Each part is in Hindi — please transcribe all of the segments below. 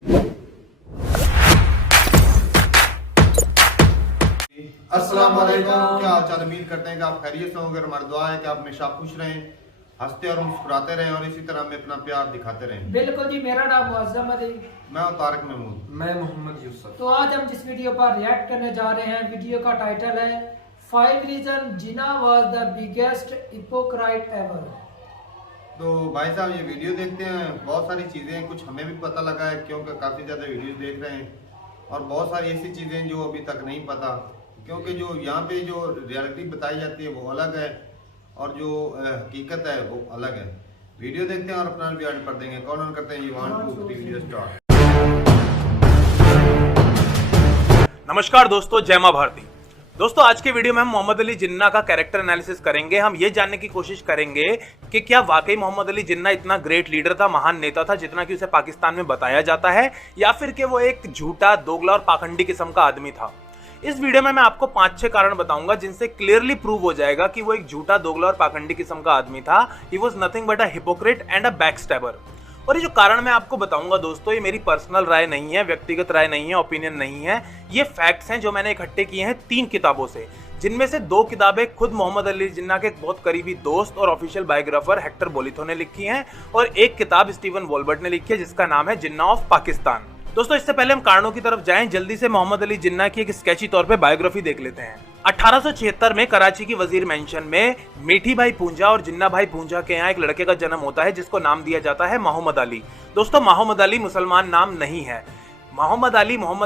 अस्सलाम वालेकुम, क्या हाल चाल। उम्मीद करते हैं कि आप खैरियत से होंगे। हमारी दुआ है कि आप हमेशा खुश रहें, हंसते और मुस्कुराते रहें और इसी तरह हमें अपना प्यार दिखाते रहें। बिल्कुल जी, मेरा नाम मुअज़्ज़म अली, मैं हूं तारिक महमूद, मैं मोहम्मद यूसुफ। तो आज हम जिस वीडियो पर रिएक्ट करने जा रहे हैं, वीडियो का टाइटल है 5 reason Jinnah was the biggest hypocrite ever. तो भाई साहब ये वीडियो देखते हैं, बहुत सारी चीज़ें कुछ हमें भी पता लगा है क्योंकि काफ़ी ज़्यादा वीडियोस देख रहे हैं और बहुत सारी ऐसी चीज़ें जो अभी तक नहीं पता, क्योंकि जो यहाँ पे जो रियलिटी बताई जाती है वो अलग है और जो हकीकत है वो अलग है। वीडियो देखते हैं और अपना भी ऐड कर देंगे। कौन ऑन करते हैं जी? 1 2 3 वीडियो स्टार्ट। नमस्कार दोस्तों, जय मां भारती। दोस्तों आज के वीडियो में हम मोहम्मद अली जिन्ना का कैरेक्टर एनालिसिस करेंगे। हम ये जानने की कोशिश करेंगे कि क्या वाकई मोहम्मद अली जिन्ना इतना ग्रेट लीडर था, महान नेता था जितना कि उसे पाकिस्तान में बताया जाता है, या फिर कि वो एक झूठा, दोगला और पाखंडी किस्म का आदमी था। इस वीडियो में मैं आपको 5-6 कारण बताऊंगा जिनसे क्लियरली प्रूव हो जाएगा कि वो एक झूठा, दोगला और पाखंडी किस्म का आदमी था। He was nothing but a hypocrite and a backstabber. और ये जो कारण मैं आपको बताऊंगा दोस्तों, ये मेरी पर्सनल राय नहीं है, व्यक्तिगत राय नहीं है, ओपिनियन नहीं है। ये फैक्ट्स हैं जो मैंने इकट्ठे किए हैं 3 किताबों से, जिनमें से 2 किताबें खुद मोहम्मद अली जिन्ना के एक बहुत करीबी दोस्त और ऑफिशियल बायोग्राफर हेक्टर बोलिथो ने लिखी हैं, और एक किताब स्टीवन वॉलबर्ट ने लिखी है जिसका नाम है जिन्ना ऑफ पाकिस्तान। दोस्तों इससे पहले हम कारणों की तरफ जाएं, जल्दी से मोहम्मद अली जिन्ना की एक स्केची तौर पे बायोग्राफी देख लेते हैं। 1876 में कराची की वजीर मेंशन में मीठी भाई पूंजा और जिन्ना भाई पूंजा के यहाँ एक लड़के का जन्म होता है जिसको नाम दिया जाता है मोहम्मद अली। दोस्तों मोहम्मद अली मुसलमान नाम नहीं है। मोहम्मद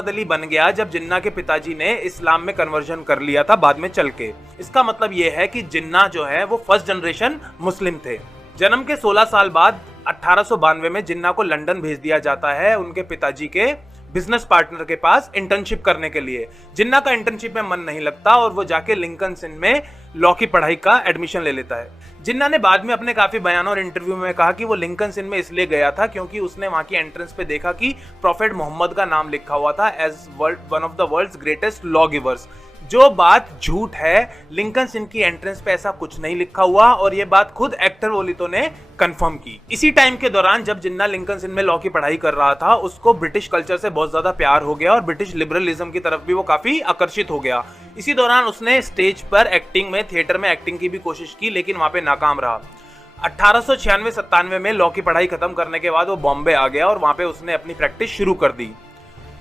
अली बन गया जब जिन्ना के पिताजी ने इस्लाम में कन्वर्जन कर लिया था बाद में चल के। इसका मतलब यह है कि जिन्ना जो है वो फर्स्ट जनरेशन मुस्लिम थे। जन्म के 16 साल बाद 1892 में जिन्ना को लंदन भेज दिया जाता है उनके पिताजी के बिजनेस पार्टनर के पास इंटर्नशिप करने के लिए। जिन्ना का इंटर्नशिप में मन नहीं लगता और वो जाके लिंकन इन में लॉ की पढ़ाई का एडमिशन ले लेता है। जिन्ना ने बाद में अपने काफी बयानों और इंटरव्यू में कहा कि वो लिंकन इन में इसलिए गया था क्योंकि उसने वहां की एंट्रेंस पे देखा कि प्रॉफेट मोहम्मद का नाम लिखा हुआ था as one of the world's greatest law givers. जो बात झूठ है, लिंकन इन की एंट्रेंस पे ऐसा कुछ नहीं लिखा हुआ और ये बात खुद एक्टर बोलितो ने कंफर्म की। इसी टाइम के दौरान जब जिन्ना लिंकन इन में लॉ की पढ़ाई कर रहा था, उसको ब्रिटिश कल्चर से बहुत ज्यादा प्यार हो गया और ब्रिटिश लिबरलिज्म की तरफ भी वो काफी आकर्षित हो गया। इसी दौरान उसने स्टेज पर एक्टिंग में, थिएटर में एक्टिंग की भी कोशिश की, लेकिन वहां पे नाकाम रहा। 1896-97 में लॉ की पढ़ाई खत्म करने के बाद वो बॉम्बे आ गया और वहां पे उसने अपनी प्रैक्टिस शुरू कर दी।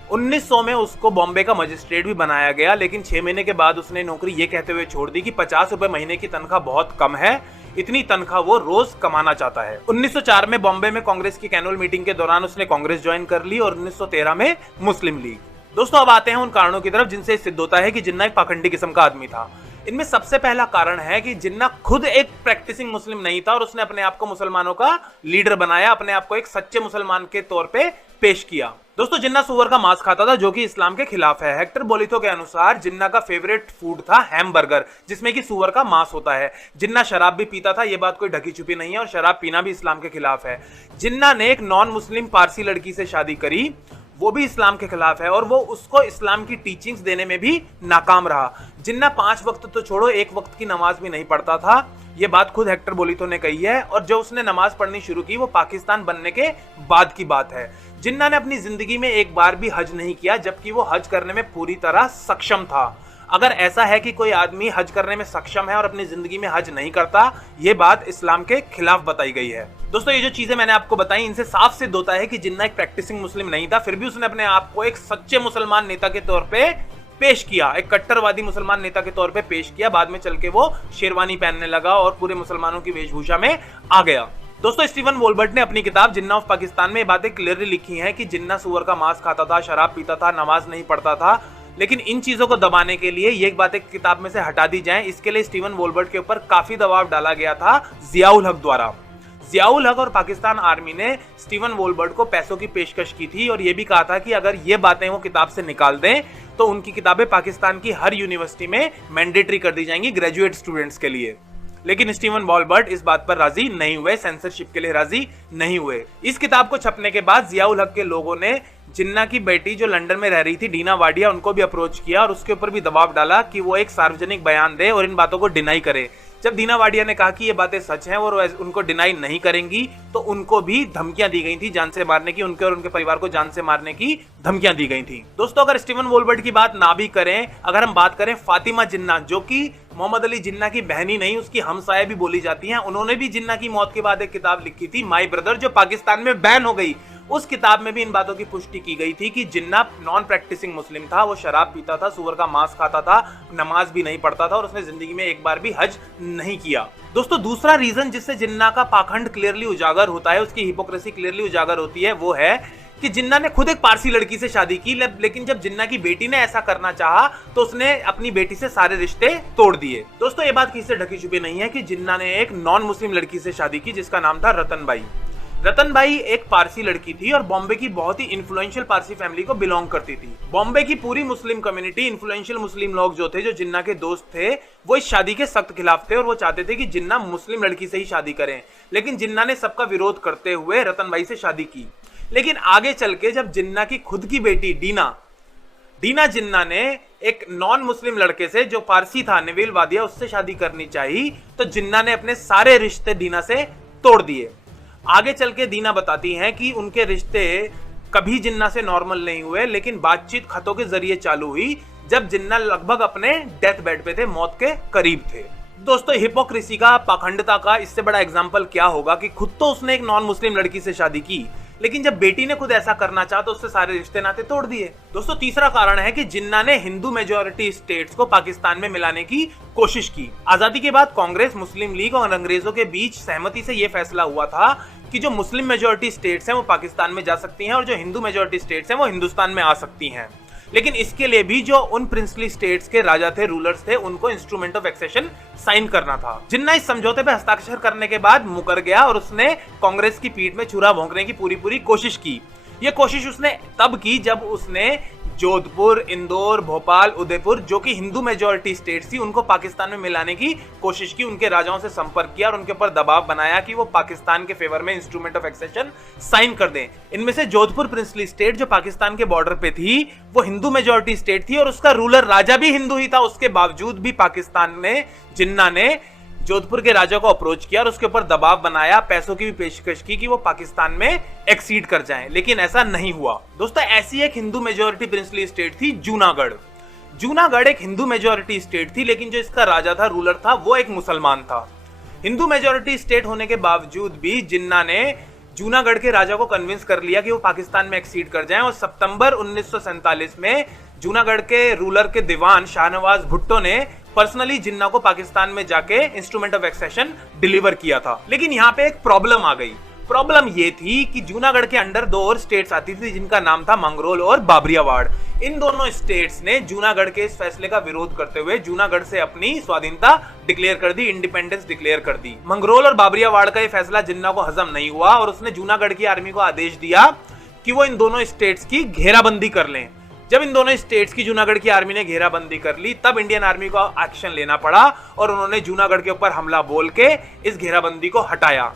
1900 में उसको बॉम्बे का मजिस्ट्रेट भी बनाया गया, लेकिन 6 महीने के बाद उसने नौकरी ये कहते हुए छोड़ दी कि 50 रुपए महीने की तनख्वाह बहुत कम है, इतनी तनख्वाह वो रोज कमाना चाहता है। 1904 में बॉम्बे में कांग्रेस की एनुअल मीटिंग के दौरान उसने कांग्रेस ज्वाइन कर ली और 1913 में मुस्लिम लीग। दोस्तों अब आते हैं उन कारणों की तरफ जिनसे सिद्ध होता है कि जिन्ना एक पाखंडी किस्म का आदमी था। इनमें सबसे पहला कारण है कि जिन्ना खुद एक प्रैक्टिसिंग मुस्लिम नहीं था और उसने अपने आप को मुसलमानों का लीडर बनाया, अपने आप को एक सच्चे मुसलमान के तौर पे पेश किया। दोस्तों जिन्ना सुअर का मांस खाता था जो कि इस्लाम के खिलाफ है। हेक्टर बोलिथो के अनुसार जिन्ना का फेवरेट फूड था हैमबर्गर, जिसमें कि सुअर का मांस होता है। जिन्ना शराब भी पीता था, ये बात कोई ढकी छुपी नहीं है, और शराब पीना भी इस्लाम के खिलाफ है। जिन्ना ने एक नॉन मुस्लिम पारसी लड़की से शादी करी, वो भी इस्लाम के खिलाफ है और वो उसको इस्लाम की टीचिंग्स देने में भी नाकाम रहा। जिन्ना 5 वक्त तो छोड़ो, 1 वक्त की नमाज भी नहीं पढ़ता था। ये बात खुद हेक्टर बोलिथो ने कही है, और जो उसने नमाज पढ़नी शुरू की वो पाकिस्तान बनने के बाद की बात है। जिन्ना ने अपनी जिंदगी में एक बार भी हज नहीं किया, जबकि वो हज करने में पूरी तरह सक्षम था। अगर ऐसा है कि कोई आदमी हज करने में सक्षम है और अपनी जिंदगी में हज नहीं करता, ये बात इस्लाम के खिलाफ बताई गई है। दोस्तों ये जो चीजें मैंने आपको बताई, इनसे साफ सिद्ध होता है कि जिन्ना एक प्रैक्टिसिंग मुस्लिम नहीं था, फिर भी उसने अपने आप को एक सच्चे मुसलमान नेता के तौर पे पेश किया, एक कट्टरवादी मुसलमान नेता के तौर पे पेश किया। बाद में चल के वो शेरवानी पहनने लगा और पूरे मुसलमानों की वेशभूषा में आ गया। दोस्तों स्टीवन वॉलबर्ट ने अपनी किताब जिन्ना ऑफ पाकिस्तान में ये बातें क्लियरली लिखी हैं कि जिन्ना सुअर का मांस खाता था, शराब पीता था, नमाज नहीं पढ़ता था, लेकिन इन चीजों को दबाने के लिए ये बातें किताब में से हटा दी जाएं, इसके लिए स्टीवन वॉलबर्ट के ऊपर काफी दबाव डाला गया था जियाउल हक द्वारा। जियाउल हक और पाकिस्तान आर्मी ने स्टीवन वॉलबर्ट को पैसों की पेशकश की थी और यह भी कहा था कि अगर ये बातें वो किताब से निकाल दें तो उनकी किताबें पाकिस्तान की हर यूनिवर्सिटी में मैंडेटरी कर दी जाएंगी ग्रेजुएट स्टूडेंट्स के लिए। लेकिन स्टीवन वॉलबर्ट इस बात पर राजी नहीं हुए, सेंसरशिप के लिए राजी नहीं हुए। इस किताब को छपने के बाद जियाउल हक के लोगों ने जिन्ना की बेटी जो लंदन में रह रही थी, डीना वाडिया, उनको भी अप्रोच किया और उसके ऊपर भी दबाव डाला कि वो एक सार्वजनिक बयान दे और इन बातों को डिनाई करे। जब दीना वाडिया ने कहा कि ये बातें सच हैं और उनको डिनाई नहीं करेंगी, तो उनको भी धमकियां दी गई थी जान से मारने की, उनके और उनके परिवार को जान से मारने की धमकियां दी गई थी। दोस्तों, अगर स्टीवन वोलबर्ट की बात ना भी करें, अगर हम बात करें फातिमा जिन्ना, जो कि मोहम्मद अली जिन्ना की बहनी नहीं उसकी हमसाया भी बोली जाती हैं, उन्होंने भी जिन्ना की मौत के बाद एक किताब लिखी थी माई ब्रदर, जो पाकिस्तान में बैन हो गई। उस किताब में भी इन बातों की पुष्टि की गई थी कि जिन्ना नॉन प्रैक्टिसिंग मुस्लिम था, वो शराब पीता था, सुअर का मांस खाता था, नमाज भी नहीं पढ़ता था और उसने जिंदगी में एक बार भी हज नहीं किया। दोस्तों, दूसरा रीजन जिससे जिन्ना का पाखंड क्लियरली उजागर होता है, उसकी हिपोक्रेसी क्लियरली उजागर होती है, वो है कि जिन्ना ने खुद एक पारसी लड़की से शादी की, लेकिन जब जिन्ना की बेटी ने ऐसा करना चाहा तो उसने अपनी बेटी से सारे रिश्ते तोड़ दिए। दोस्तों, ये बात किसी से ढकी छुपी नहीं है कि जिन्ना ने एक नॉन मुस्लिम लड़की से शादी की जिसका नाम था रतन बाई। रतन बाई एक पारसी लड़की थी और बॉम्बे की बहुत ही इन्फ्लुएंशियल पारसी फैमिली को बिलोंग करती थी। बॉम्बे की पूरी मुस्लिम कम्युनिटी, इन्फ्लुएंशियल मुस्लिम लोग जो थे, जो जिन्ना के दोस्त थे, वो इस शादी के सख्त खिलाफ थे और वो चाहते थे कि जिन्ना मुस्लिम लड़की से ही शादी करें। लेकिन जिन्ना ने सबका विरोध करते हुए रतन बाई से शादी की। लेकिन आगे चल के जब जिन्ना की खुद की बेटी डीना जिन्ना ने एक नॉन मुस्लिम लड़के से, जो पारसी था, नवील वादिया, उससे शादी करनी चाहिए, तो जिन्ना ने अपने सारे रिश्ते डीना से तोड़ दिए। आगे चल के दीना बताती हैं कि उनके रिश्ते कभी जिन्ना से नॉर्मल नहीं हुए, लेकिन बातचीत खतों के जरिए चालू हुई जब जिन्ना लगभग अपने डेथ बेड पे थे, मौत के करीब थे। दोस्तों, हिपोक्रेसी का, पाखंडता का इससे बड़ा एग्जाम्पल क्या होगा कि खुद तो उसने एक नॉन मुस्लिम लड़की से शादी की, लेकिन जब बेटी ने खुद ऐसा करना चाहा तो उससे सारे रिश्ते नाते तोड़ दिए। दोस्तों, तीसरा कारण है कि जिन्ना ने हिंदू मेजॉरिटी स्टेट्स को पाकिस्तान में मिलाने की कोशिश की। आजादी के बाद कांग्रेस, मुस्लिम लीग और अंग्रेजों के बीच सहमति से यह फैसला हुआ था कि जो मुस्लिम मेजॉरिटी स्टेट्स हैं वो पाकिस्तान में जा सकती हैं और जो हिंदू मेजॉरिटी स्टेट्स हैं वो हिंदुस्तान में आ सकती हैं। लेकिन इसके लिए भी जो उन प्रिंसली स्टेट्स के राजा थे, रूलर्स थे, उनको इंस्ट्रूमेंट ऑफ एक्सेशन साइन करना था। जिन्ना इस समझौते पे हस्ताक्षर करने के बाद मुकर गया और उसने कांग्रेस की पीठ में छुरा भोंकने की पूरी कोशिश की। यह कोशिश उसने तब की जब उसने जोधपुर, इंदौर, भोपाल, उदयपुर, जो कि हिंदू मेजॉरिटी स्टेट्स थी, उनको पाकिस्तान में मिलाने की कोशिश की, उनके राजाओं से संपर्क किया और उनके ऊपर दबाव बनाया कि वो पाकिस्तान के फेवर में इंस्ट्रूमेंट ऑफ एक्सेशन साइन कर दें। इनमें से जोधपुर प्रिंसली स्टेट, जो पाकिस्तान के बॉर्डर पे थी, वो हिंदू मेजॉरिटी स्टेट थी और उसका रूलर राजा भी हिंदू ही था। उसके बावजूद भी पाकिस्तान ने, जिन्ना ने जोधपुर के राजा को अप्रोच किया और उसके ऊपर दबाव बनाया, पैसों की भी पेशकश की कि वो पाकिस्तान में एक्सीड कर जाएं, लेकिन ऐसा नहीं हुआ। दोस्तों, ऐसी एक हिंदू मेजॉरिटी प्रिंसली स्टेट थी जूनागढ़। जूनागढ़ एक हिंदू मेजॉरिटी स्टेट थी, लेकिन जो इसका राजा था, रूलर था, वो एक मुसलमान था। हिंदू मेजॉरिटी स्टेट होने के बावजूद भी जिन्ना ने जूनागढ़ के राजा को कन्विंस कर लिया कि वो पाकिस्तान में एक्सीड कर जाएं और सितंबर 1947 में जूनागढ़ के रूलर के दीवान शाहनवाज भुट्टो ने पर्सनली जिन्ना को पाकिस्तान में जाके इंस्ट्रूमेंट ऑफ एक्सेशन डिलीवर किया था। लेकिन यहाँ पे एक प्रॉब्लम आ गई। प्रॉब्लम ये थी कि जूनागढ़ के अंडर दो और स्टेट्स आती थी जिनका नाम था मंगरोल और बाबरियावाड़। इन दोनों स्टेट्स ने जूनागढ़ के इस फैसले का विरोध करते हुए जूनागढ़ से अपनी स्वाधीनता डिक्लेयर कर दी, इंडिपेंडेंस डिक्लेयर कर दी। मंगरोल और बाबरियावाड़ का यह फैसला जिन्ना को हजम नहीं हुआ और उसने जूनागढ़ की आर्मी को आदेश दिया कि वो इन दोनों स्टेट्स की घेराबंदी कर लें। जब इन दोनों स्टेट्स की जूनागढ़ की आर्मी ने घेराबंदी कर ली, तब इंडियन आर्मी को एक्शन लेना पड़ा और उन्होंने जूनागढ़ के ऊपर हमला बोल के इस घेराबंदी को हटाया।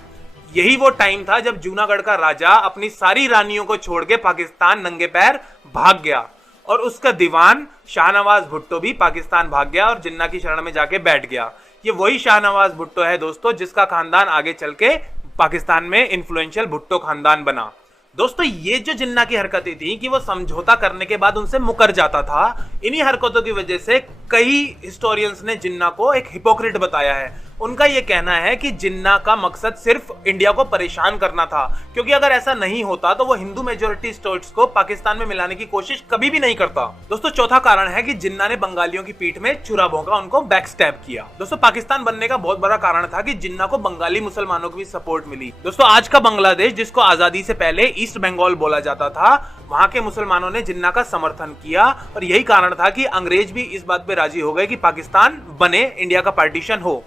यही वो टाइम था जब जूनागढ़ का राजा अपनी सारी रानियों को छोड़ के पाकिस्तान नंगे पैर भाग गया और उसका दीवान शाहनवाज भुट्टो भी पाकिस्तान भाग गया और जिन्ना की शरण में जाके बैठ गया। ये वही शाहनवाज भुट्टो है दोस्तों, जिसका खानदान आगे चल के पाकिस्तान में इन्फ्लुएंशियल भुट्टो खानदान बना। दोस्तों, ये जो जिन्ना की हरकतें थी कि वो समझौता करने के बाद उनसे मुकर जाता था, इन्हीं हरकतों की वजह से कई हिस्टोरियंस ने जिन्ना को एक हिपोक्रेट बताया है। उनका यह कहना है कि जिन्ना का मकसद सिर्फ इंडिया को परेशान करना था, क्योंकि अगर ऐसा नहीं होता तो वो हिंदू मेजॉरिटी स्टेट्स को पाकिस्तान में मिलाने की कोशिश कभी भी नहीं करता। दोस्तों, चौथा कारण है कि जिन्ना ने बंगालियों की पीठ में छुरा भोंका, उनको बैक स्टैब किया। दोस्तों, पाकिस्तान बनने का बहुत बड़ा कारण था कि जिन्ना को बंगाली मुसलमानों की भी सपोर्ट मिली। दोस्तों, आज का बांग्लादेश, जिसको आजादी से पहले ईस्ट बंगाल बोला जाता था, वहां के मुसलमानों ने जिन्ना का समर्थन किया और यही कारण था कि अंग्रेज भी इस बात पे राजी हो गए कि पाकिस्तान बने, इंडिया का पार्टीशन हो।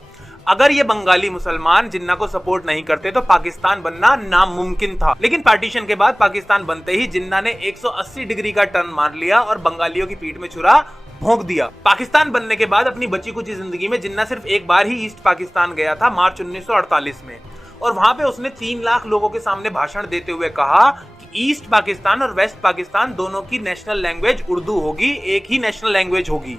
अगर ये बंगाली मुसलमान जिन्ना को सपोर्ट नहीं करते तो पाकिस्तान बनना नामुमकिन था। लेकिन पार्टीशन के बाद पाकिस्तान बनते ही जिन्ना ने 180 डिग्री का टर्न मार लिया और बंगालियों की पीठ में छुरा भोंक दिया। पाकिस्तान बनने के बाद अपनी बची कुछ जिंदगी में जिन्ना सिर्फ एक बार ही ईस्ट पाकिस्तान गया था, मार्च 1948 में, और वहां पे उसने 3 लाख लोगों के सामने भाषण देते हुए कहा कि ईस्ट पाकिस्तान और वेस्ट पाकिस्तान दोनों की नेशनल लैंग्वेज उर्दू होगी, एक ही नेशनल लैंग्वेज होगी।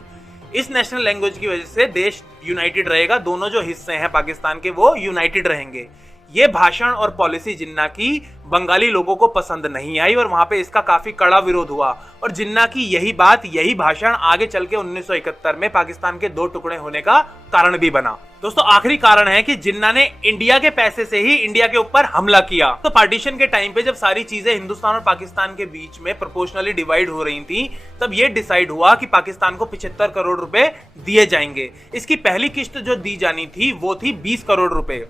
इस नेशनल लैंग्वेज की वजह से देश यूनाइटेड रहेगा, दोनों जो हिस्से हैं पाकिस्तान के वो यूनाइटेड रहेंगे। ये भाषण और पॉलिसी जिन्ना की बंगाली लोगों को पसंद नहीं आई और वहां पे इसका काफी कड़ा विरोध हुआ और जिन्ना की यही बात, यही भाषण आगे चल के 1971 में पाकिस्तान के 2 टुकड़े होने का कारण भी बना। दोस्तों आखिरी कारण है कि जिन्ना ने इंडिया के पैसे से ही इंडिया के ऊपर हमला किया। तो पार्टीशन के टाइम पे जब सारी चीजें हिंदुस्तान और पाकिस्तान के बीच में प्रोपोर्शनली डिवाइड हो रही थी, तब ये डिसाइड हुआ कि पाकिस्तान को 75 करोड़ रुपए दिए जाएंगे। इसकी पहली किस्त जो दी जानी थी वो थी 20 करोड़ रुपए।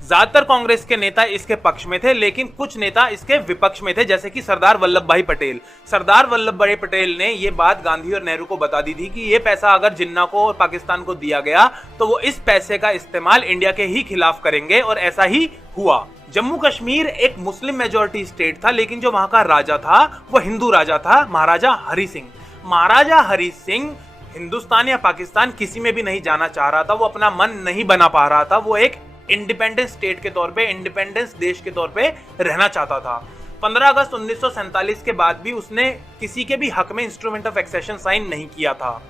ज्यादातर कांग्रेस के नेता इसके पक्ष में थे, लेकिन कुछ नेता इसके विपक्ष में थे, जैसे कि सरदार वल्लभ भाई पटेल। सरदार वल्लभ भाई पटेल ने यह बात गांधी और नेहरू को बता दी थी कि यह पैसा अगर जिन्ना को और पाकिस्तान को दिया गया तो वो इस पैसे का इस्तेमाल इंडिया के ही खिलाफ करेंगे, और ऐसा ही हुआ। जम्मू कश्मीर एक मुस्लिम मेजोरिटी स्टेट था, लेकिन जो वहां का राजा था वो हिंदू राजा था, महाराजा हरि सिंह। महाराजा हरि सिंह हिंदुस्तान या पाकिस्तान किसी में भी नहीं जाना चाह रहा था, वो अपना मन नहीं बना पा रहा था, वो एक इंडिपेंडेंस स्टेट के तौर पे, इंडिपेंडेंस देश के तौर पे रहना चाहता था। 15 अगस्त 1947 के बाद भी उसने किसी के भी हक में इंस्ट्रूमेंट ऑफ एक्सेशन साइन नहीं किया था।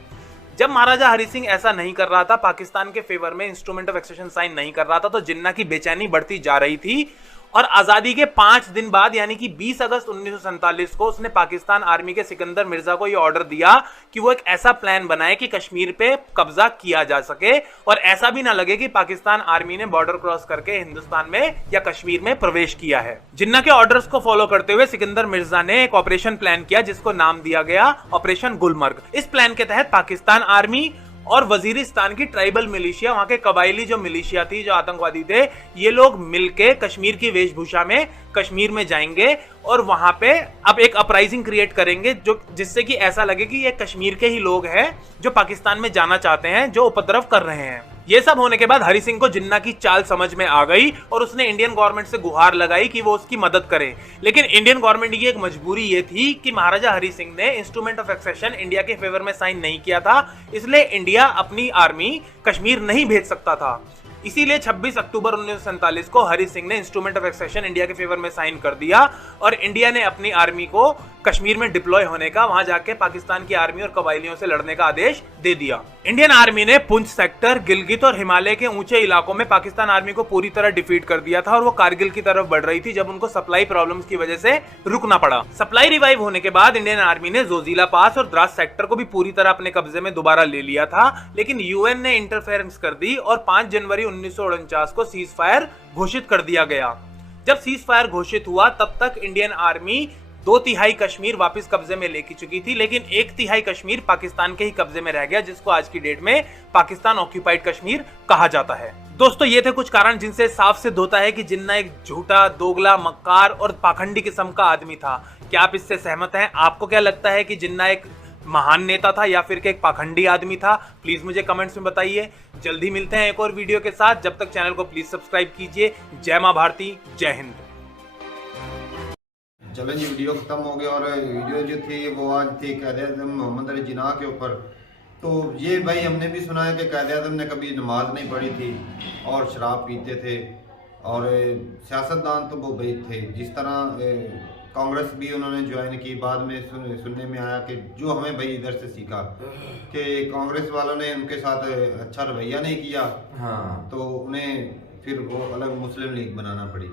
जब महाराजा हरि सिंह ऐसा नहीं कर रहा था, पाकिस्तान के फेवर में इंस्ट्रूमेंट ऑफ एक्सेशन साइन नहीं कर रहा था, तो जिन्ना की बेचैनी बढ़ती जा रही थी और आजादी के 5 दिन बाद यानी कि 20 अगस्त 1947 को उसने पाकिस्तान आर्मी के सिकंदर मिर्जा को यह ऑर्डर दिया कि वो एक ऐसा प्लान बनाए कि कश्मीर पे कब्जा किया जा सके और ऐसा भी ना लगे कि पाकिस्तान आर्मी ने बॉर्डर क्रॉस करके हिंदुस्तान में या कश्मीर में प्रवेश किया है। जिन्ना के ऑर्डर्स को फॉलो करते हुए सिकंदर मिर्जा ने एक ऑपरेशन प्लान किया जिसको नाम दिया गया ऑपरेशन गुलमर्ग। इस प्लान के तहत पाकिस्तान आर्मी और वजीरिस्तान की ट्राइबल मिलिशिया, वहां के कबायली जो मिलिशिया थी, जो आतंकवादी थे, ये लोग मिलके कश्मीर की वेशभूषा में कश्मीर में जाएंगे और वहां पे अब एक अपराइजिंग क्रिएट करेंगे जो जिससे कि ऐसा लगे कि ये कश्मीर के ही लोग हैं जो पाकिस्तान में जाना चाहते हैं, जो उपद्रव कर रहे हैं। ये सब होने के बाद हरि सिंह को जिन्ना की चाल समझ में आ गई और उसने इंडियन गवर्नमेंट से गुहार लगाई कि वो उसकी मदद करे। लेकिन इंडियन गवर्नमेंट की एक मजबूरी ये थी कि महाराजा हरि सिंह ने इंस्ट्रूमेंट ऑफ एक्सेशन इंडिया के फेवर में साइन नहीं किया था, इसलिए इंडिया अपनी आर्मी कश्मीर नहीं भेज सकता था। इसीलिए 26 अक्टूबर 1947 को हरि सिंह ने इंस्ट्रूमेंट ऑफ एक्सेशन इंडिया के फेवर में साइन कर दिया और इंडिया ने अपनी आर्मी को कश्मीर में डिप्लॉय होने का, वहां जाके पाकिस्तान की आर्मी और कबायलियों से लड़ने का आदेश दे दिया। इंडियन आर्मी ने पुंछ सेक्टर, गिलगित और हिमालय के ऊंचे इलाकों में पाकिस्तान आर्मी को पूरी तरह डिफीट कर दिया था और वो कारगिल की तरफ बढ़ रही थी जब उनको सप्लाई प्रॉब्लम्स की वजह से रुकना पड़ा। सप्लाई रिवाइव होने के बाद इंडियन आर्मी ने जोजिला पास और द्रास सेक्टर को भी पूरी तरह अपने कब्जे में दोबारा ले लिया था, लेकिन यूएन ने इंटरफेरेंस कर दी और 5 जनवरी 1949 को सीज फायर घोषित कर दिया गया। जब सीज फायर घोषित हुआ तब तक इंडियन आर्मी 2/3 कश्मीर वापस कब्जे में ले चुकी थी, लेकिन 1/3 कश्मीर पाकिस्तान के ही कब्जे में रह गया, जिसको आज की डेट में पाकिस्तान ऑक्यूपाइड कश्मीर कहा जाता है। दोस्तों ये थे कुछ कारण जिनसे साफ सिद्ध होता है कि जिन्ना एक झूठा, दोगला, मक्कार और पाखंडी किस्म का आदमी था। क्या आप इससे सहमत हैं? आपको क्या लगता है कि जिन्ना एक महान नेता था या फिर एक पाखंडी आदमी था? प्लीज मुझे कमेंट्स में बताइए। जल्दी मिलते हैं एक और वीडियो के साथ, जब तक चैनल को प्लीज सब्सक्राइब कीजिए। जय मां भारती, जय हिंद। चलो जी, वीडियो खत्म हो गया और वीडियो जो थी वो आज थी कायद-ए-आज़म मोहम्मद अली जिन्ना के ऊपर। तो ये भाई हमने भी सुना है कि कायद-ए-आज़म ने कभी नमाज नहीं पढ़ी थी और शराब पीते थे और सियासतदान तो वो भाई थे। जिस तरह कांग्रेस भी उन्होंने ज्वाइन की, बाद में सुनने में आया कि जो हमें भाई इधर से सीखा कि कांग्रेस वालों ने उनके साथ अच्छा रवैया नहीं किया, हाँ, तो उन्हें फिर वो अलग मुस्लिम लीग बनाना पड़ी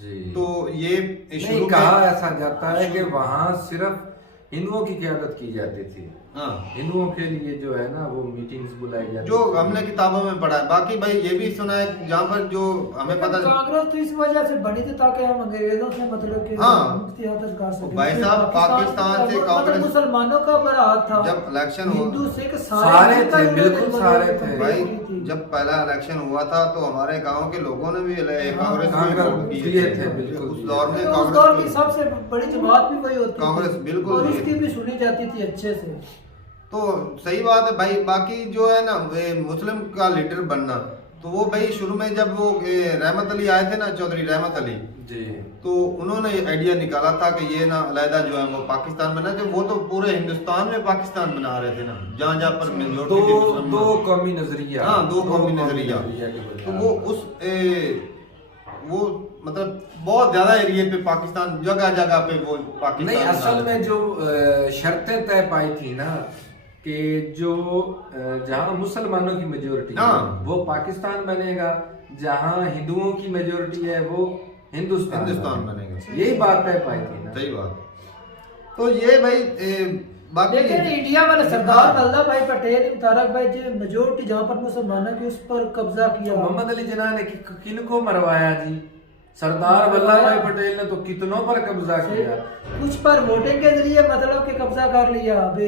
जी। तो ये नहीं कहा ऐसा जाता है कि वहाँ सिर्फ हिंदुओं की क़यादत की जाती थी, हाँ, हिंदुओं के लिए जो है ना वो मीटिंग्स बुलाई जाती जो हमने किताबों में पढ़ा है। बाकी भाई ये भी सुना है जहाँ पर जो हमें पता कांग्रेस तो इस वजह से बनी थी ताकि हम अंग्रेजों से मतलब कि मुक्ति हासिल कर सकें। भाई साहब पाकिस्तान से कांग्रेस मुसलमानों का बड़ा हाथ था, जब इलेक्शन हुआ हिंदू सिख सारे थे, बिल्कुल सारे थे भाई। जब पहला इलेक्शन हुआ था तो हमारे गाँव के लोगों ने भी कांग्रेस थे। उस दौर में उस दौर की सबसे बड़ी जमात भी वही होती थी, कांग्रेस, बिल्कुल, और उसकी भी सुनी जाती थी अच्छे से। तो सही बात है भाई। बाकी जो है ना मुस्लिम का लीडर बनना, तो वो भाई शुरू में जब वो रहमत अली आए थे ना, चौधरी रहमत अली जी, तो उन्होंने आइडिया निकाला था कि ये ना अलहदा जो है वो पाकिस्तान बना, जो वो तो पूरे हिंदुस्तान में पाकिस्तान बना रहे थे ना, जहाँ जहाँ पर दो कौमी नजरिया, हाँ, दो कौमी नजरिया। तो वो उस वो मतलब बहुत ज्यादा एरिया पे पाकिस्तान, जगह जगह पे वो पाकिस्तान नहीं, असल में जो शर्तें तय पाई थी ना कि जो जहाँ मुसलमानों की मेजोरिटी है हाँ। वो पाकिस्तान बनेगा, जहाँ हिंदुओं की मेजोरिटी है वो हिंदुस्तान बनेगा। यही बात तय पाई थी ना। सही बात। तो ये भाई बाकी लेकिन इंडिया वाले सरदार वल्लभ भाई पटेल, मुतारक भाई जी मेजोरिटी जहाँ पर मुसलमानों की उस पर कब्जा किया। मोहम्मद अली जिन्ना ने किनको मरवाया जी? सरदार वल्लभ भाई पटेल ने तो कितनों पर कब्जा किया। कुछ पर वोटिंग के जरिए मतलब कि कब्जा कर लिया। अब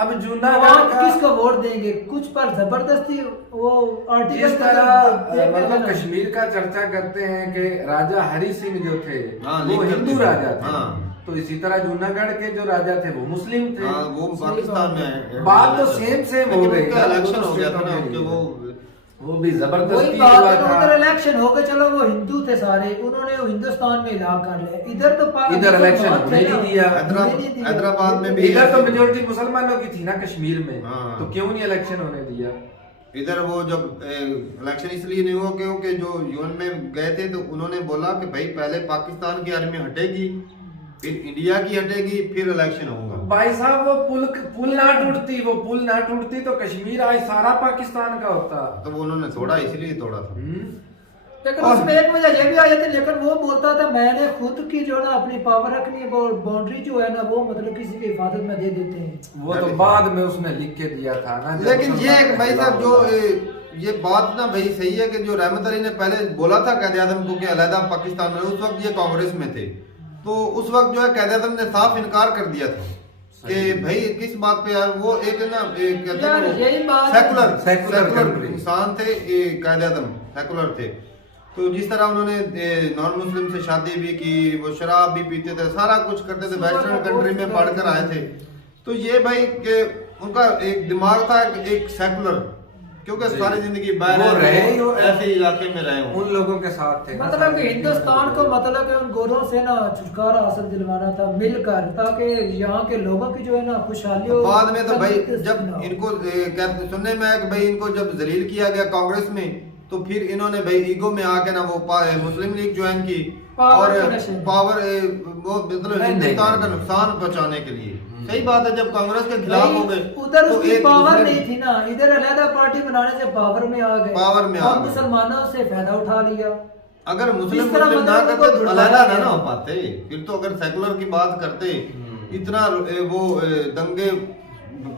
वहाँ जूनागढ़ का किसको वोट देंगे? कुछ पर जबरदस्ती वो आर्टिकल जिस तरह मतलब कश्मीर का चर्चा करते हैं कि राजा हरि सिंह जो थे हाँ, वो हिंदू राजा थे, हाँ। तो इसी तरह जूनागढ़ के जो राजा थे वो मुस्लिम थे। हाँ, वो पाकिस्तान में है। बात तो सेम हो गई। इलेक्शन हो गया था ना कि वो भी वही जबरदस्ती बात हुआ है, था। उधर इलेक्शन हो गए, चलो वो हिंदू थे सारे, उन्होंने हिंदुस्तान में इलाहा कर लिया। इधर तो इधर इलेक्शन होने नहीं दिया। हैदराबाद में भी इधर तो मेजोरिटी मुसलमानों की थी ना कश्मीर में, हाँ। तो क्यों नहीं इलेक्शन होने दिया? इधर वो जब इलेक्शन इसलिए नहीं हुआ क्योंकि जो यूएन में गए थे तो उन्होंने बोला कि भाई पहले पाकिस्तान की आर्मी हटेगी, फिर इंडिया की हटेगी, फिर इलेक्शन होगा। भाई साहब वो पुल ना टूटती तो कश्मीर आज सारा पाकिस्तान का होता। तो वो उन्होंने तोड़ा, इसलिए तोड़ा था। लेकिन उसमें एक वजह ये भी आई थी, लेकिन वो बोलता था मैंने खुद की जो ना अपनी पावर रखनी है, बाउंड्री जो है ना वो मतलब किसी की हिफाजत में दे देते हैं। वो तो बाद में उसने लिख के दिया था ना। लेकिन ये भाई साहब जो ये बात ना भाई सही है कि जो रहमत अली ने पहले बोला था कैद आजम को कि अलहदा पाकिस्तान में, उस वक्त ये कांग्रेस में थे, तो उस वक्त जो है कैद आजम ने साफ इनकार कर दिया था कि भाई किस बात पे यार, वो एक ना कहते हैं सेकुलर इंसान थे, कैद आजम सेकुलर थे। तो जिस तरह उन्होंने नॉन मुस्लिम से शादी भी की, वो शराब भी पीते थे, सारा कुछ करते थे, वेस्टर्न कंट्री में पढ़कर आए थे। तो ये भाई के उनका एक दिमाग था एक सेकुलर, क्योंकि सारी जिंदगी बाहर रहे ऐसे इलाके में रहे उन लोगों के साथ थे। मतलब कि हिंदुस्तान को मतलब कि उन गोरों से ना छुटकारा हासिल दिलवाना था मिलकर, ताकि यहाँ के लोगों की जो है ना खुशहाली हो। बाद में तो भाई जब इनको सुनने में आया कि भाई इनको जब जलील किया गया कांग्रेस में, तो फिर इन्होंने भाई ईगो में आके ना वो मुस्लिम लीग ज्वाइन की और पावर वो मतलब हिंदुस्तान का नुकसान पहुंचाने के लिए। सही बात है, जब कांग्रेस के खिलाफ हो गए उधर तो उसकी पावर नहीं थी ना, इधर अलहदा पार्टी बनाने से पावर में आ गए, पावर में आ और गए। मुसलमानों से फायदा उठा लिया। अगर मुस्लिम इस तरह मुस्लिम ना मतलब करते तो उनको अलहदा छुड़वाया ना हो पाते। फिर तो अगर सेकुलर की बात करते, इतना वो दंगे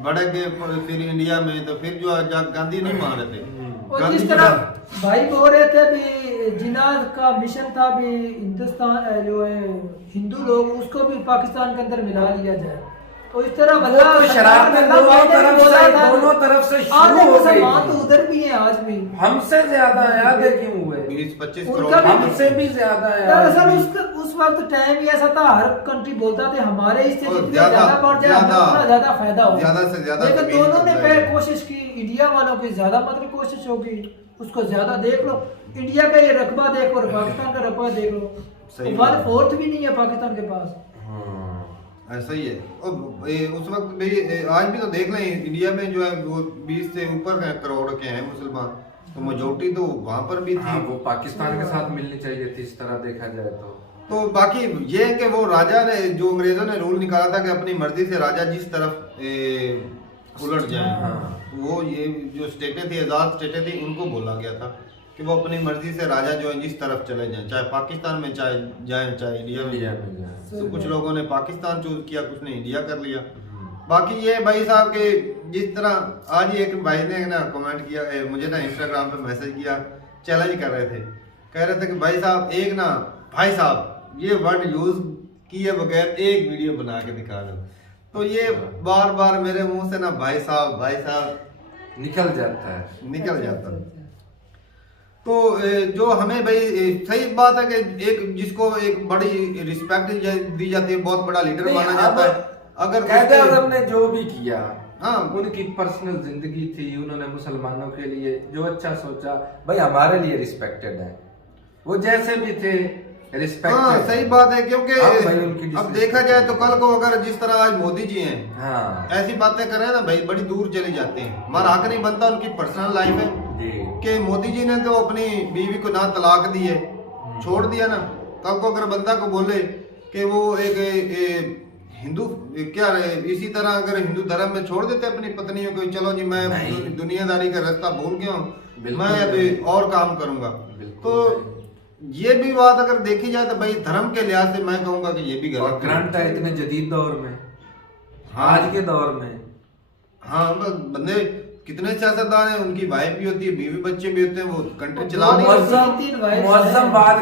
भड़क गए फिर इंडिया में, तो फिर जो गांधी नहीं मान रहे थे। और जिस तरह भाई बोल रहे थे भी जिनाद का मिशन था भी हिंदुस्तान जो है हिंदू लोग उसको भी पाकिस्तान के अंदर मिला लिया जाए, तो इस तरह तो शरारतें दोनों तरफ से शुरू हो गई। तो उधर भी है आज भी, हमसे ज्यादा याद है क्यों हुए 20-25 उनका करोड़ हमसे भी ज्यादा है। दरअसल उस वक्त टाइम ही ऐसा था, हर कंट्री बोलता था हमारे इससे और जितना ज्यादा ज्यादा बढ़ जाए उतना ज्यादा फायदा हो। ज्यादा से ज्यादा लेकिन जमीन दोनों ने कब्जा पहले है। कोशिश की, इंडिया वालों की ज्यादा मतलब कोशिश होगी, उसको ज्यादा देख लो, इंडिया का ये रकबा देखो और पाकिस्तान का रकबा देख लो, सही 1/4 भी नहीं है पाकिस्तान के पास। ऐसा ही है। और उस वक्त भी आज भी तो देख लें इंडिया में जो है वो 20 से ऊपर करोड़ के हैं मुसलमान, तो मेजोरिटी तो वहां पर भी थी। वो पाकिस्तान के साथ मिलनी चाहिए थी इस तरह देखा जाए तो बाकी ये है कि वो राजा ने जो अंग्रेजों ने रूल निकाला था कि अपनी मर्जी से राजा जिस तरफ उलट जाए, वो ये जो स्टेटें थी आजाद स्टेटें थी उनको बोला गया था कि वो अपनी मर्जी से राजा जो है जिस तरफ चले जाएं, चाहे पाकिस्तान में चाहे इंडिया में जाए। तो कुछ लोगों ने पाकिस्तान चूज किया, कुछ ने इंडिया कर लिया। बाकी ये भाई साहब के जिस तरह आज ही एक भाई ने ना कमेंट किया, मुझे ना इंस्टाग्राम पे मैसेज किया, चैलेंज कर रहे थे, कह रहे थे कि भाई साहब एक ना भाई साहब ये वर्ड यूज किए बगैर एक वीडियो बना के दिखा दो। तो ये बार बार मेरे मुंह से ना भाई साहब निकल जाता है। तो जो हमें भाई सही बात है कि एक जिसको एक बड़ी रिस्पेक्ट दी जाती है, बहुत बड़ा लीडर माना जाता है। अगर कैद आजम ने जो भी किया, हाँ उनकी पर्सनल जिंदगी थी, उन्होंने मुसलमानों के लिए जो अच्छा सोचा, भाई हमारे लिए रिस्पेक्टेड है, वो जैसे भी थे रिस्पेक्टेड। हाँ सही बात है, क्योंकि उनकी अब देखा जाए तो कल को अगर जिस तरह आज मोदी जी हैं, हाँ ऐसी बातें कर रहे हैं ना भाई, बड़ी दूर चली जाते हैं। हमारा हक नहीं बनता, उनकी पर्सनल लाइफ है कि मोदी जी ने तो अपनी बीवी को ना तलाक दी है, छोड़ दिया ना। कल को अगर बंदा को बोले कि वो एक हिंदू क्या इसी तरह अगर हिंदू धर्म में छोड़ देते अपनी पत्नियों को, चलो जी मैं दुनियादारी का रास्ता भूल गया हूँ, मैं अभी और काम करूंगा, तो ये भी बात अगर देखी जाए तो भाई धर्म के लिहाज से मैं कहूंगा कि ये भी गलत करंट है इतने जदीद दौर में, आज के दौर में। हाँ बंदे कितने सियासतदान हैं, उनकी वाइफ भी होती है, बीवी बच्चे भी होते हैं, वो कंट्री चला नहीं होती। मुअज्जम बात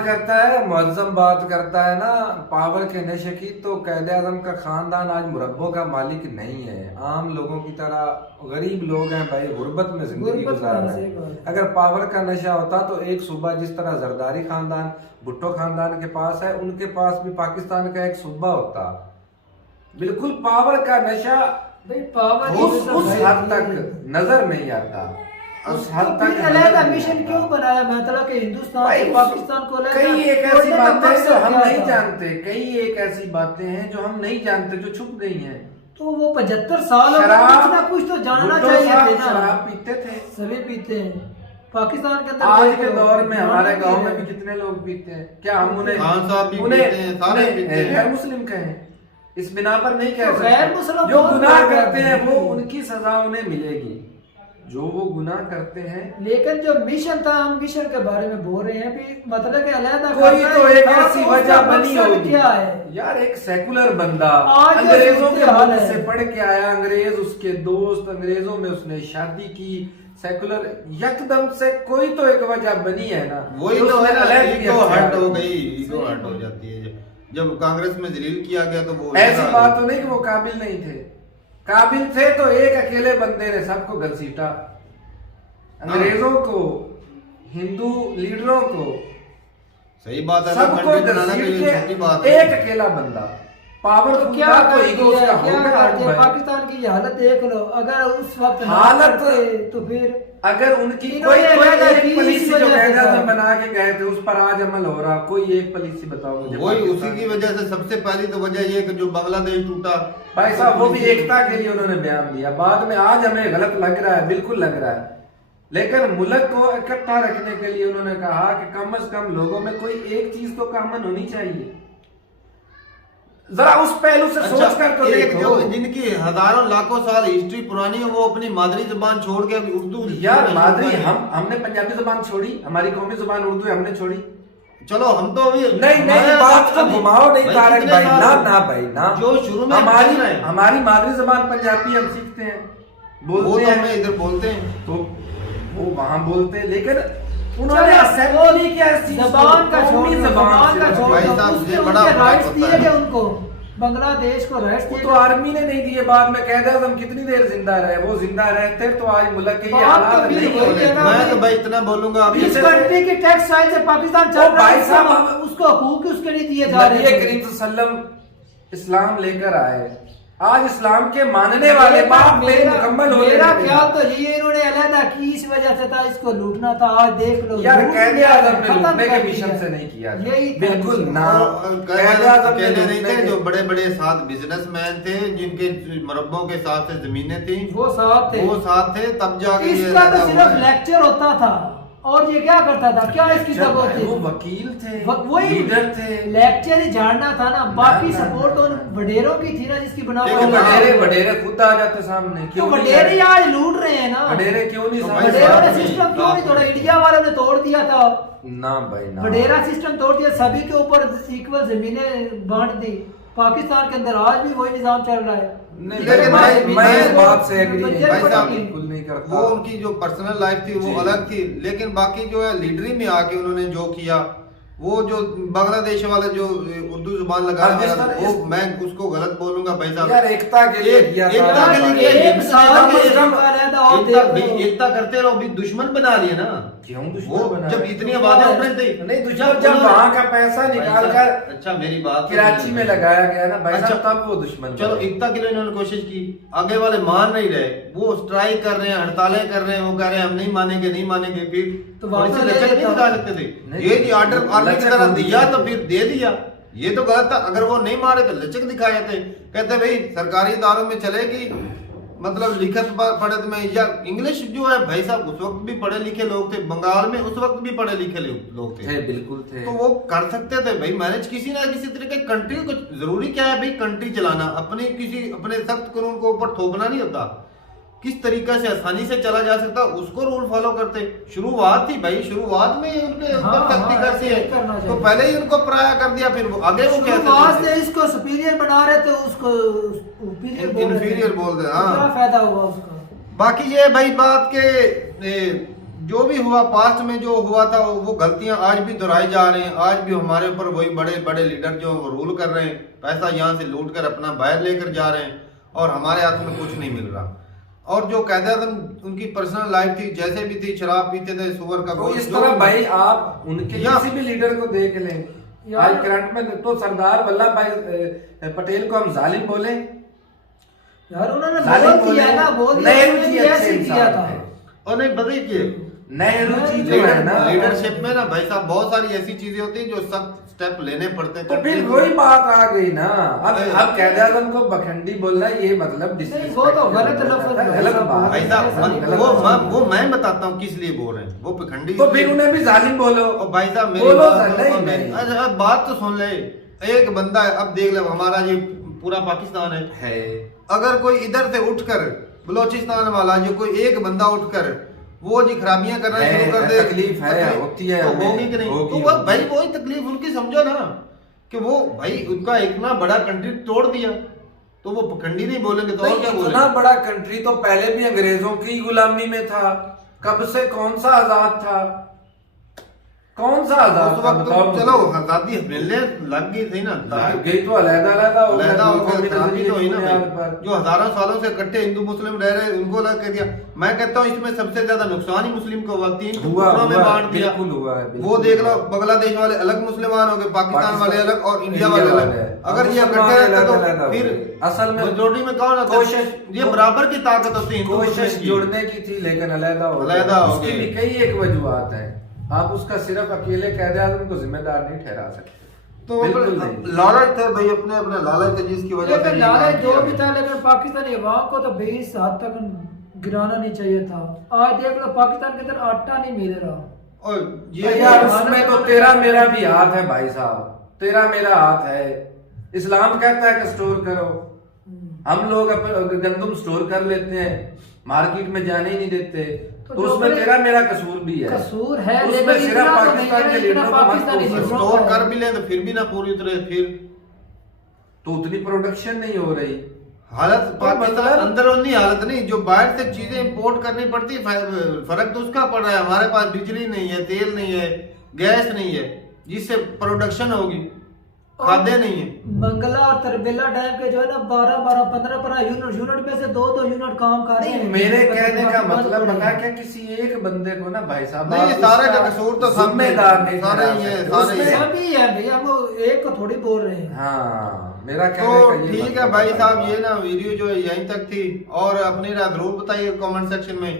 करता है ना पावर के नशे की, तो कायदे आजम का खानदान आज मुरब्बों का मालिक नहीं है, आम लोगों की तरह गरीब लोग हैं भाई, गुर्बत में जिंदगी गुजार रहे हैं। अगर पावर का नशा होता तो एक सूबा जिस तरह जरदारी खानदान भुट्टो खानदान के पास है, उनके पास भी पाकिस्तान का एक सूबा होता। बिल्कुल पावर का नशा भाई पावर उस हद तक नजर नहीं आता, उस हद तक अलग मिशन क्यों बनाया मतलब कि हिंदुस्तान और पाकिस्तान को कई एक ऐसी बातें हैं जो हम नहीं जानते, कई एक ऐसी बातें हैं जो हम नहीं जानते, जो छुप गई हैं। तो वो 75 साल कुछ ना कुछ तो जानना चाहिए ना। शराब पीते थे, सभी पीते हैं पाकिस्तान के अंदर। आज के दौर में हमारे गांव में भी कितने लोग पीते हैं, क्या हम उन्हें गैर मुस्लिम कहें? इस बिना पर नहीं कह सकते। जो गुनाह करते हैं वो उनकी सजा उन्हें मिलेगी, जो वो गुनाह करते हैं। लेकिन जो मिशन था, हम मिशन के बारे में बोल रहे हैं भी, मतलब कि अलग कोई तो एक ऐसी वजह बनी होगी क्या है यार, एक सेकुलर बंदा अंग्रेजों के मुल्क से पढ़ के आया, अंग्रेज उसके दोस्त, अंग्रेजों में उसने शादी की, सेकुलर यकदम से कोई तो एक वजह बनी है ना, वही तो हट हो गई, ईगो हट हो जाती है। जब कांग्रेस में जलील किया गया तो वो ऐसी बात तो नहीं कि वो काबिल नहीं थे, काबिल थे तो एक अकेले बंदे ने सबको घसीटा, अंग्रेजों को, हिंदू लीडरों को, सही बात है, सबको छोटी बात है। एक अकेला बंदा पावर तो क्या पाकिस्तान की ये हालत देख लो, अगर उस वक्त हालत तो फिर अगर उनकी कोई एक पॉलिसी जो कायदा बना के गए थे उस पर आज अमल हो रहा, कोई एक पॉलिसी बताओ मुझे। वही उसी की वजह से सबसे पहली तो वजह ये कि जो बांग्लादेश टूटा, भाई साहब वो भी एकता के लिए उन्होंने बयान दिया, बाद में आज हमें गलत लग रहा है, बिल्कुल लग रहा है, लेकिन मुल्क को इकट्ठा रखने के लिए उन्होंने कहा कि कम से कम लोगों में कोई एक चीज तो कॉमन होनी चाहिए। जरा उस पहलू से सोच कर तो देखो, जो जिनकी हजारों लाखों साल हिस्ट्री पुरानी है, वो अपनी मादरी जुबान छोड़ के उर्दू यार मादरी हमने पंजाबी जुबान छोड़ी, हमारी कौमी जुबान उर्दू है, हमने छोड़ी। चलो हम तो अभी नहीं बात को घुमाओ नहीं तारक भाई, ना भाई ना, जो शुरू में हमारी मादरी जुबान पंजाबी हम सीखते हैं, बोलते हैं, हमें इधर बोलते हैं, तो वो वहां बोलते हैं, लेकिन उन्होंने एक्सेप्ट नहीं किया इस चीज को, जबान का छोड़, भाई साहब ये बड़ा राइट्स दिए गए उनको, बांग्लादेश को राइट्स दिए, तो आर्मी ने नहीं दिए। बाद में कायदे आज़म कितनी देर जिंदा रहे, वो जिंदा रहते तो आज मुल्क के ये हालात नहीं होते। मैं तो भाई इतना बोलूंगा, इस कंट्री की टैक्स साइड से पाकिस्तान चल रहा है, साहब उसको हकूक उसके लिए दिए जा रहे हैं। नबी करीम सल्लल्लाहु अलैहि वसल्लम इस्लाम लेकर आए, आज इस्लाम के मानने वाले बाप मेरे मुकम्मल हो गए। मेरा ख्याल तो ये इन्होंने अलहदा की इस वजह से था, इसको लूटना था। आज देख लो यार कायदे आज़म ने लूटने के मिशन से नहीं किया, यही बिल्कुल ना। कायदे आज़म नहीं थे, जो बड़े बड़े 7 बिजनेसमैन थे जिनके मुरब्बों के साथ से जमीनें थी, वो साथ थे, तब जाके इसका तो सिर्फ लेक्चर होता था, और ये क्या करता था, क्या इसकी जरूरत थी? वो वकील थे, वही लीडर थे, लेक्चर ही झाड़ना था ना, बाकी सपोर्ट तो वडेरों की थी ना, जिसकी बना वडेरे खुद आ जाते सामने, क्यों वडेरे आज लूट रहे हैं ना, वडेरे क्यों नहीं, वडेरा ने सिस्टम क्यों नहीं तोड़ा? इंडिया वालों ने तोड़ दिया था ना भाई ना, वडेरा सिस्टम तोड़ दिया, सभी के ऊपर इक्वल जमीनें बांट दी। पाकिस्तान के अंदर आज भी वही निजाम चल रहा है। लेकिन मैं इस बात से एग्री बिल्कुल नहीं करता। वो उनकी जो पर्सनल लाइफ थी वो अलग थी, लेकिन बाकी जो है लीडरी में आके उन्होंने जो किया, वो जो बांग्लादेश वाले जो उर्दू जुबान लगा रहा है, वो मैं उसको गलत बोलूंगा भाई साहब। यार एकता के लिए किया था, एकता के लिए एकता करते रहो, अभी दुश्मन बना लिए ना, क्यों दुश्मन बना? जब इतनी आवाजें उठ रही थी, नहीं दुश्मन जब वहां का पैसा निकाल कर, अच्छा मेरी बात कराची में लगाया गया ना भाई साहब, तब वो दुश्मन। चलो एकता के लिए इन्होंने कोशिश की, आगे वाले मान नहीं रहे, वो स्ट्राइक कर रहे हैं, हड़तालें कर रहे हैं, वो कह रहे हैं हम नहीं मानेंगे, नहीं मानेंगे, फिर तो लचक नहीं दिखा सकते थे। ये ऑर्डर आर्मी की तरह दिया तो फिर दे दिया, ये तो गलत था। अगर वो नहीं मारे तो लचक दिखाए थे, कहते भाई सरकारी इदारों में चलेगी, मतलब लिखत पढ़त में या इंग्लिश जो है भाई साहब उस वक्त भी पढ़े लिखे लोग थे, बंगाल में उस वक्त भी पढ़े लिखे लोग थे, बिल्कुल थे। तो वो कर सकते थे भाई मैनेज किसी ना किसी तरीके। कंट्री को जरूरी क्या है भाई, कंट्री चलाना, अपने सख्त कानून को ऊपर थोपना नहीं होता। किस तरीका से आसानी से चला जा सकता उसको रूल फॉलो करते। शुरुआत थी भाई, शुरुआत में उनके ऊपर सख्ती करती है, तो पहले ही उनको पराया कर दिया, फिर आगे वो कैसे इसको सुपीरियर बना रहे थे, उसको इंफीरियर बोल रहे। हाँ, क्या फायदा हुआ उसका। बाकी ये भाई बात के जो भी हुआ पास्ट में जो हुआ था वो गलतियां आज भी दोहराई जा रही हैं। आज भी हमारे ऊपर वही बड़े बड़े लीडर जो रूल कर रहे हैं, पैसा यहाँ से लूट कर अपना बाहर लेकर जा रहे हैं और हमारे हाथ में कुछ नहीं मिल रहा। और जो कायदे आज़म उनकी पर्सनल लाइफ थी, जैसे भी थी, शराब पीते थे, सुअर का तो इस तरह भाई आप उनके किसी भी लीडर को देख लें, आज करंट में तो सरदार वल्लभ भाई पटेल को हम जालिम बोले यार, उन्होंने बोल दिया था। और नहीं बताइए कि नेहरू जी जो है ना, लीडरशिप में ना भाई साहब बहुत सारी ऐसी चीजें होती हैं जो सख्त स्टेप लेने पड़ते हैं। तो फिर वही बात आ गई ना, अब कायदे आज़म को बखंडी बोलना ये मतलब वो तो गलत बात भाई साहब। वो मैं बताता हूँ किस लिए बोल रहे हैं, वो बखंडी तो फिर उन्हें भी जालिम बोलो। और भाई साहब मेरी बात तो सुन ले। एक बंदा है, अब देख लो हमारा ये पूरा पाकिस्तान है, अगर कोई इधर से उठकर बलोचिस्तान वाला जो कोई एक बंदा उठकर वो जी खराबियां करना शुरू कर दे, तकलीफ है, होती है, तो होगी कि नहीं? तो वो भाई वही तकलीफ उनकी समझो ना, कि वो भाई उनका इतना बड़ा कंट्री तोड़ दिया, तो वो पखंडी नहीं बोलेंगे तो और क्या बोलेंगे? इतना बड़ा कंट्री तो पहले भी अंग्रेजों की गुलामी में था, कब से कौन सा आजाद था, कौन सा आजाद था बताओ। चलो आजादी मिलने लग गई थी ना, लग गई तो अलग-अलग हो गया तो ही ना भाई। जो हजारों सालों से इकट्ठे हिंदू मुस्लिम रह रहे उनको अलग कर दिया। मैं कहता हूँ इसमें सबसे ज्यादा नुकसान ही मुस्लिम को हुआ, 3 टुकड़ों में बांट दिया। वो देख लो बांग्लादेश वाले अलग मुसलमान हो गए, पाकिस्तान वाले अलग और इंडिया वाले अलग। अगर ये इकट्ठे रहते तो फिर असल में मेजोरिटी में कौन होता? ये बराबर की ताकत होती है। कोशिश जोड़ने की थी लेकिन अलग हो गई। उसकी कई एक वजूहत है, आप उसका सिर्फ अकेले कायदे आज़म को जिम्मेदार नहीं ठहरा सकते। तो लालच थे भाई, अपने अपने लालच थे जिसकी वजह से लालच जो भी था, लेकिन पाकिस्तानी अवाम को तो 20 हद तक गिराना नहीं चाहिए था। आज देख लो पाकिस्तान के अंदर आटा नहीं मिल रहा। और ये यार उसमें तो तेरा मेरा भी हाथ है भाई साहब, तेरा मेरा हाथ है। इस्लाम कहता है कि स्टोर करो, हम लोग अपने गंदम स्टोर कर लेते हैं, मार्केट में जाने ही नहीं देते, तो उसमें तेरा मेरा कसूर भी है। कसूर है, उसमें सिर्फ पाकिस्तान के लीडरों को स्टोर कर भी ले तो फिर भी ना पूरी उतरे, फिर तो उतनी प्रोडक्शन नहीं हो रही। हालत पाकिस्तान अंदरूनी हालत नहीं, जो बाहर से चीजें इंपोर्ट करनी पड़ती है, फर्क तो उसका पड़ रहा है। हमारे पास बिजली नहीं है, तेल नहीं है, गैस नहीं है, जिससे प्रोडक्शन होगी, खाद्य नहीं है। मंगला और तरबेला डैम के जो है ना 12-15 यूनिट में से 2 यूनिट काम कर रहे हैं। मेरे कहने का मतलब बता क्या, किसी एक बंदे को ना भाई साहब नहीं, सारे का कसूर तो जिम्मेदार नहीं, सारे ही है, सभी है भैया, हम एक को थोड़ी बोल रहे हैं। हाँ, मेरा तो ठीक है भाई साहब, ये ना वीडियो जो है यहीं तक थी। और अपनी राय जरूर बताइए कमेंट सेक्शन में।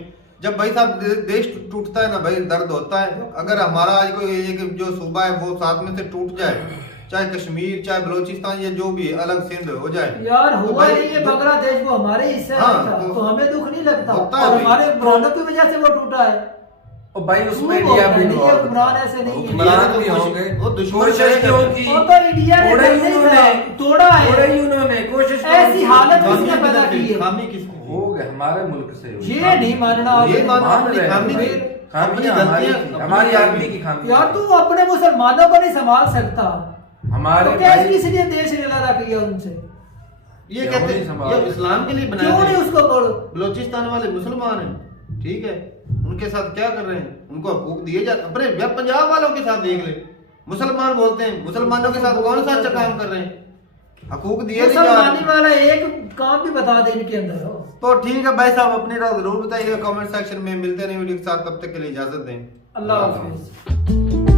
जब भाई साहब देश टूटता है ना भाई, दर्द होता है। अगर हमारा आज कोई एक जो सूबा है वो साथ में से टूट जाए, चाहे कश्मीर चाहे बलोचिस्तान या जो भी अलग सिंध हो जाए यार, हुआ नहीं है बांग्लादेश, वो हमारे हिस्से में तो हमें दुख नहीं लगता, और हमारे बुरानों की वजह से वो टूटा है। और भाई उसमें इंडिया भी हुक्मरान ऐसे नहीं है, होंगे, वो कोशिश क्यों की, वो तो इंडिया ने तोड़ा है, उन्होंने कोशिश, ऐसी हालत किसने पैदा की है? खामी किसकी हो गए हमारे मुल्क से। ये नहीं मानना, ये हमारी आदमी की खामी। यार तू अपने मुसलमानों को नहीं संभाल सकता, हमारे तो कैसे किसी ने देश लड़ा किया उनसे? ये कहते हैं ये इस्लाम के लिए बनाया, क्यों नहीं उसको बोलो? बलोचिस्तान वाले मुसलमान हैं, ठीक है, उनके साथ क्या कर रहे हैं? उनको हकूक दिए जाते। अपने पंजाब वालों के साथ देख ले, मुसलमान बोलते हैं, मुसलमानों के साथ कौन सा अच्छा काम कर रहे हैं? हकूक दिए नहीं जा रहे। वाला एक काम भी बता दे इनके अंदर। तो ठीक है भाई साहब, अपनी राय जरूर बताइएगा कमेंट सेक्शन में। मिलते हैं वीडियो के साथ, तब तक के लिए इजाजत दें। अल्लाह हाफिज।